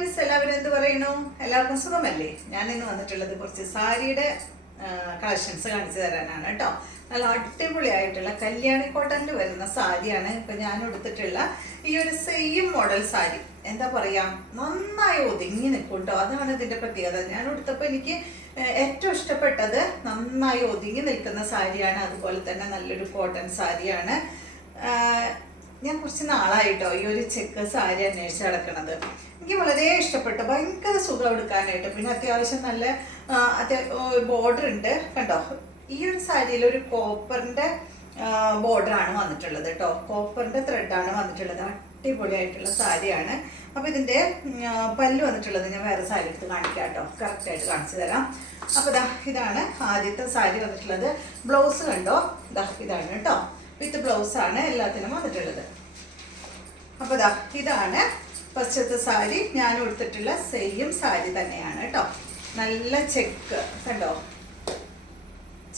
Friends, എല്ലാവരും എന്ത് പറയുന്നു? എല്ലാവർക്കും സുഖമല്ലേ? ഞാൻ ഇന്ന് വന്നിട്ടുള്ളത് കുറച്ച് സാരിയുടെ കളക്ഷൻസ് കാണിച്ചു തരാനാണ് കേട്ടോ. നല്ല അടിപൊളിയായിട്ടുള്ള കല്യാണി കോട്ടണിൽ വരുന്ന സാരിയാണ് ഇപ്പൊ ഞാൻ എടുത്തിട്ടുള്ള ഈ ഒരു സെയിം മോഡൽ സാരി. എന്താ പറയാ, നന്നായി ഒതുങ്ങി നിൽക്കും കേട്ടോ. അതാണ് ഇതിന്റെ പ്രത്യേകത. ഞാൻ എടുത്തപ്പോൾ എനിക്ക് ഏറ്റവും ഇഷ്ടപ്പെട്ടത് നന്നായി ഒതുങ്ങി നിൽക്കുന്ന സാരിയാണ്. അതുപോലെ തന്നെ നല്ലൊരു കോട്ടൺ സാരിയാണ്. ഞാൻ കുറച്ച് നാളായിട്ടോ ഈ ഒരു ചെക്ക് സാരി അന്വേഷിച്ച് നടക്കണത്. എനിക്ക് വളരെ ഇഷ്ടപ്പെട്ടു. ഭയങ്കര സുഖം എടുക്കാനായിട്ട്. പിന്നെ അത്യാവശ്യം നല്ല ബോർഡർ ഉണ്ട് കണ്ടോ. ഈ ഒരു സാരിയിൽ ഒരു കോപ്പറിന്റെ ബോർഡറാണ് വന്നിട്ടുള്ളത് കേട്ടോ. കോപ്പറിന്റെ ത്രെഡാണ് വന്നിട്ടുള്ളത്. അടിപൊളിയായിട്ടുള്ള സാരിയാണ്. അപ്പൊ ഇതിന്റെ പല്ല് വന്നിട്ടുള്ളത് ഞാൻ വേറെ സാരി എടുത്ത് കാണിക്കാം കേട്ടോ. കറക്റ്റ് ആയിട്ട് കാണിച്ചു തരാം. അപ്പൊ ഇതാണ് ആദ്യത്തെ സാരി വന്നിട്ടുള്ളത്. ബ്ലൗസ് കണ്ടോ, ഇതാണ് കേട്ടോ. വിത്ത് ബ്ലൗസ് ആണ് എല്ലാത്തിനും വന്നിട്ടുള്ളത്. അപ്പൊ ഇതാണ് ഫസ്റ്റത്തെ സാരി. ഞാൻ എടുത്തിട്ടുള്ള സെയിം സാരി തന്നെയാണ് കേട്ടോ. നല്ല ചെക്ക് കണ്ടോ,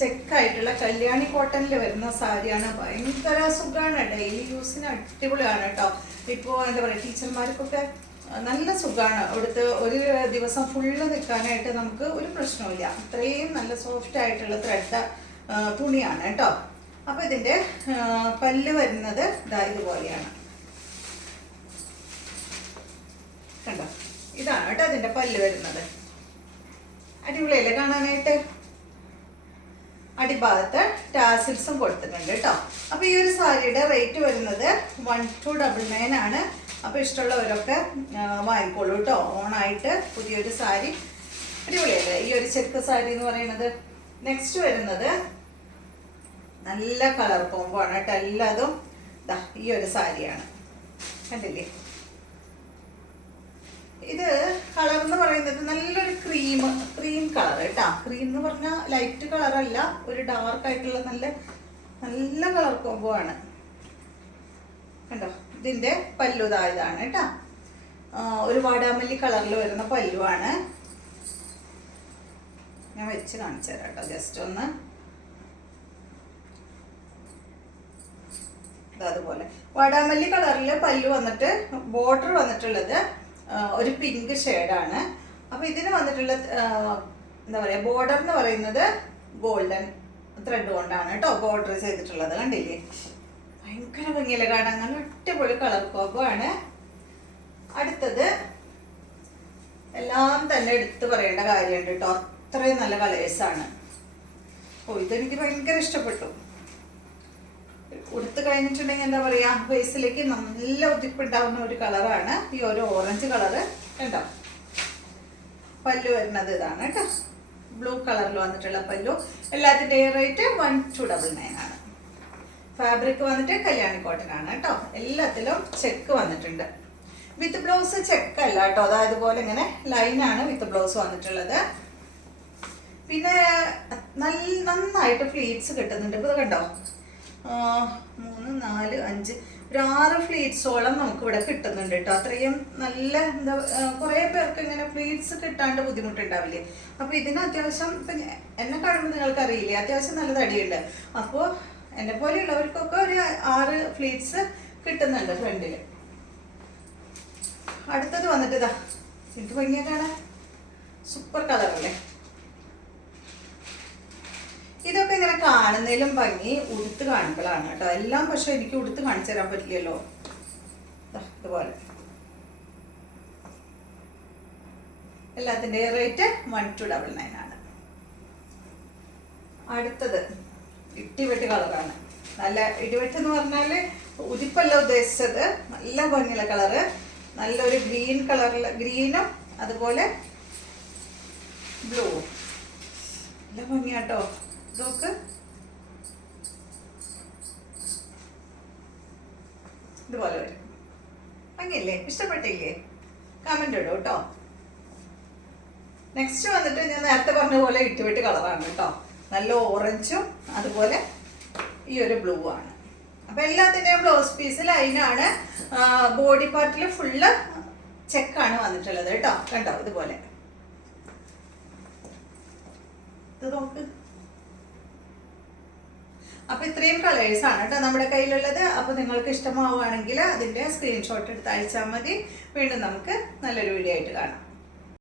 ചെക്കായിട്ടുള്ള കല്യാണി കോട്ടണിൽ വരുന്ന സാരിയാണ്. ഭയങ്കര സുഖമാണ്, ഡെയിലി യൂസിന് അടിപൊളിയാണ് കേട്ടോ. ഇപ്പോൾ എന്താ പറയുക, ടീച്ചർമാർക്കൊക്കെ നല്ല സുഖമാണ്. അവിടുത്തെ ഒരു ദിവസം ഫുള്ള് നിൽക്കാനായിട്ട് നമുക്ക് ഒരു പ്രശ്നമില്ല. അത്രയും നല്ല സോഫ്റ്റ് ആയിട്ടുള്ള ത്രെഡ് തുണിയാണ് കേട്ടോ. അപ്പൊ ഇതിന്റെ പല്ല് വരുന്നത് ഇതുപോലെയാണ് കണ്ടോ. ഇതാണ് കേട്ടോ അതിന്റെ പല്ല് വരുന്നത്. അടിപൊളിയല്ലേ കാണാനായിട്ട്. അടിഭാഗത്ത് ടാസിൽസും കൊടുത്തിട്ടുണ്ട് കേട്ടോ. അപ്പൊ ഈ ഒരു സാരിയുടെ റേറ്റ് വരുന്നത് 1299 ആണ്. അപ്പൊ ഇഷ്ടമുള്ളവരൊക്കെ വാങ്ങിക്കോളൂ കേട്ടോ. ഓണായിട്ട് പുതിയൊരു സാരി. അടിപൊളിയല്ലേ ഈ ഒരു ചെക്ക് സാരി എന്ന് പറയുന്നത്. നെക്സ്റ്റ് വരുന്നത് നല്ല കളർ കോംബോ ആണ് കേട്ടോ. എല്ലാതും ഈ ഒരു സാരിയാണ്, കണ്ടില്ലേ. ഇത് കളർ എന്ന് പറയുന്നത് നല്ലൊരു ക്രീം കളർ കേട്ടോ. ക്രീം എന്ന് പറഞ്ഞാൽ ലൈറ്റ് കളർ അല്ല, ഒരു ഡാർക്ക് ആയിട്ടുള്ള നല്ല കളർ കോംബോ ആണ് കണ്ടോ. ഇതിന്റെ പല്ലു ഇതാണ് കേട്ടോ. ഒരു വാടാമല്ലി കളറിൽ വരുന്ന പല്ലുവാണ്. ഞാൻ വെച്ച് കാണിച്ചു തരാം കേട്ടോ. ജസ്റ്റ് ഒന്ന് അതുപോലെ വാടാമല്ലി കളറിൽ പല്ലു വന്നിട്ട് ബോർഡർ വന്നിട്ടുള്ളത് ഒരു പിങ്ക് ഷെയ്ഡാണ്. അപ്പൊ ഇതിന് വന്നിട്ടുള്ള എന്താ പറയാ, ബോർഡർ എന്ന് പറയുന്നത് ഗോൾഡൻ ത്രെഡ് കൊണ്ടാണ് കേട്ടോ ബോർഡർ ചെയ്തിട്ടുള്ളത്. കണ്ടില്ലേ, ഭയങ്കര ഭംഗിയല്ലേ കാണാൻ. നല്ല അടിപൊളി കളർ കോംബോ ആണ്. അടുത്തത് എല്ലാം തന്നെ എടുത്തു പറയേണ്ട കാര്യമുണ്ട് കേട്ടോ. അത്രയും നല്ല കളേഴ്സാണ്. ഇതെനിക്ക് ഭയങ്കര ഇഷ്ടപ്പെട്ടു. ഉടുത്ത് കഴിഞ്ഞിട്ടുണ്ടെങ്കിൽ എന്താ പറയാ, ഫേസിലേക്ക് നല്ല ഉതിപ്പുണ്ടാവുന്ന ഒരു കളറാണ് ഈ ഒരു ഓറഞ്ച് കളറ് കണ്ടോ. പല്ലു വരുന്നത് ഇതാണ് കേട്ടോ. ബ്ലൂ കളറിൽ വന്നിട്ടുള്ള പല്ലു. എല്ലാത്തിൻ്റെയും റേറ്റ് 1299 ആണ്. ഫാബ്രിക് വന്നിട്ട് കല്യാണി കോട്ടൺ ആണ് കേട്ടോ. എല്ലാത്തിലും ചെക്ക് വന്നിട്ടുണ്ട്. വിത്ത് ബ്ലൗസ് ചെക്ക് അല്ല കേട്ടോ. അതായത് പോലെ ഇങ്ങനെ ലൈനാണ് വിത്ത് ബ്ലൗസ് വന്നിട്ടുള്ളത്. പിന്നെ നന്നായിട്ട് ഫ്ലീറ്റ്സ് കിട്ടുന്നുണ്ട്. ഇപ്പോൾ കണ്ടോ, 3, 4, 5 ഒരു 6 ഫ്ലീറ്റ്സോളം നമുക്ക് ഇവിടെ കിട്ടുന്നുണ്ട് കേട്ടോ. അത്രയും നല്ല എന്താ, കുറേ പേർക്ക് ഇങ്ങനെ ഫ്ലീറ്റ്സ് കിട്ടാണ്ട് ബുദ്ധിമുട്ടുണ്ടാവില്ലേ. അപ്പോൾ ഇതിന് അത്യാവശ്യം ഇപ്പം എന്നെ കാണുമ്പോൾ നിങ്ങൾക്ക് അറിയില്ലേ, അത്യാവശ്യം നല്ല തടിയുണ്ട്. അപ്പോൾ എന്നെ പോലെയുള്ളവർക്കൊക്കെ ഒരു 6 ഫ്ലീറ്റ്സ് കിട്ടുന്നുണ്ട് ഫ്രണ്ടിൽ. അടുത്തത് വന്നിട്ട് എനിക്ക് ഭംഗിയാ കാണാൻ. സൂപ്പർ കളറല്ലേ. ഇതൊക്കെ ഇങ്ങനെ കാണുന്നതിലും ഭംഗി ഉടുത്ത് കാണിക്കലാണ് കേട്ടോ എല്ലാം. പക്ഷെ എനിക്ക് ഉടുത്ത് കാണിച്ചു തരാൻ പറ്റില്ലല്ലോ. ഇതുപോലെ എല്ലാത്തിൻ്റെ റേറ്റ് 1299 ആണ്. അടുത്തത് ഇടിവെട്ട് കളറാണ്. നല്ല ഇടിവെട്ട് എന്ന് പറഞ്ഞാൽ ഉതിപ്പല്ല ഉദ്ദേശിച്ചത്. നല്ല ഭംഗിയുള്ള കളറ്. നല്ലൊരു ഗ്രീൻ കളറിൽ, ഗ്രീനും അതുപോലെ ബ്ലൂ. നല്ല ഭംഗിയാട്ടോ. നോക്ക്, ഇതുപോലെ വരും. ഭംഗിയില്ലേ? ഇഷ്ടപ്പെട്ടില്ലേ? കമന്റ് ഇടും കേട്ടോ. നെക്സ്റ്റ് വന്നിട്ട് ഞാൻ നേരത്തെ പറഞ്ഞ പോലെ ഇട്ടുവെട്ട് കളറാണ് കേട്ടോ. നല്ല ഓറഞ്ചും അതുപോലെ ഈ ഒരു ബ്ലൂ ആണ്. അപ്പൊ എല്ലാത്തിൻ്റെയും ബ്ലൗസ് പീസ് ലൈനാണ്. ബോഡി പാർട്ടിൽ ഫുള്ള് ചെക്കാണ് വന്നിട്ടുള്ളത് കേട്ടോ. കണ്ടോ ഇതുപോലെ. ഇത് നോക്ക്. അപ്പോൾ ഇത്രയും കളേഴ്സാണ് കേട്ടോ നമ്മുടെ കയ്യിലുള്ളത്. അപ്പോൾ നിങ്ങൾക്ക് ഇഷ്ടമാവുകയാണെങ്കിൽ അതിൻ്റെ സ്ക്രീൻഷോട്ട് എടുത്ത് അയച്ചാൽ മതി. വീണ്ടും നമുക്ക് നല്ലൊരു വീഡിയോ ആയിട്ട് കാണാം.